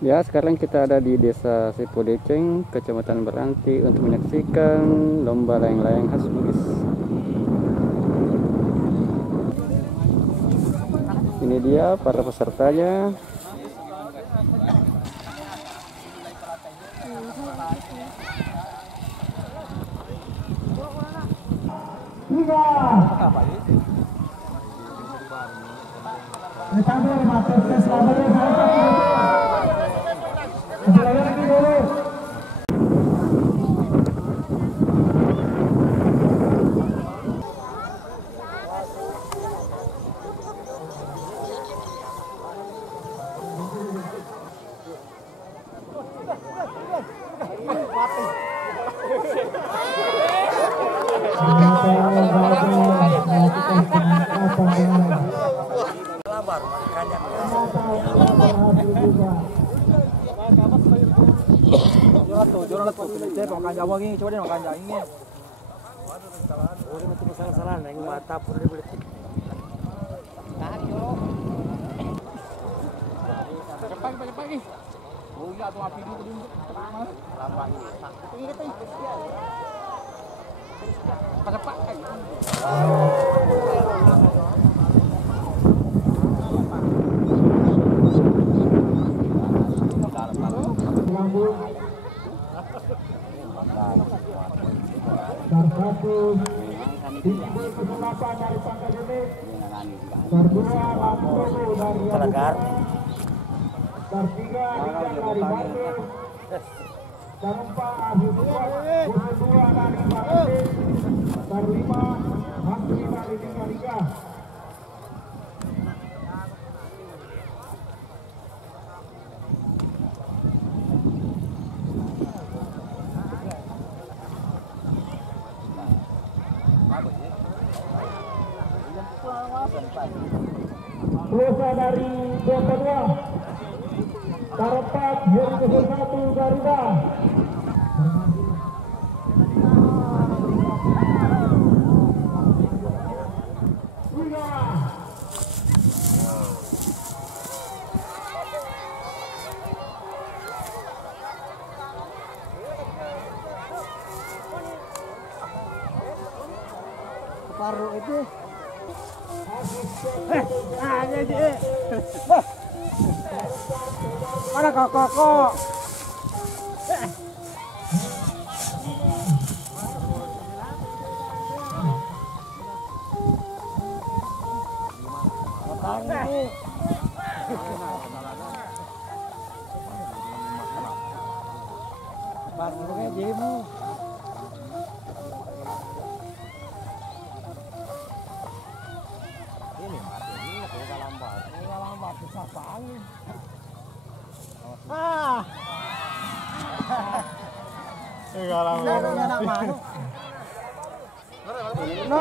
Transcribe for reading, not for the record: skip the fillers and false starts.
Ya, sekarang kita ada di Desa Sipodeceng, Kecamatan Beranti untuk menyaksikan lomba layang-layang khas Bugis. Ini dia para pesertanya. Makan Jawa ini, coba deh makan Jawa ini. Salah-salah, neng mata pun dibeli. Cepat nih. Oh iya, tuh api dulu dulu. Cepat. Pulsa dari Bogor, Tarepat, Juri 1 Garuda. Paruh itu. Mana kok? Paruhnya jemu. No.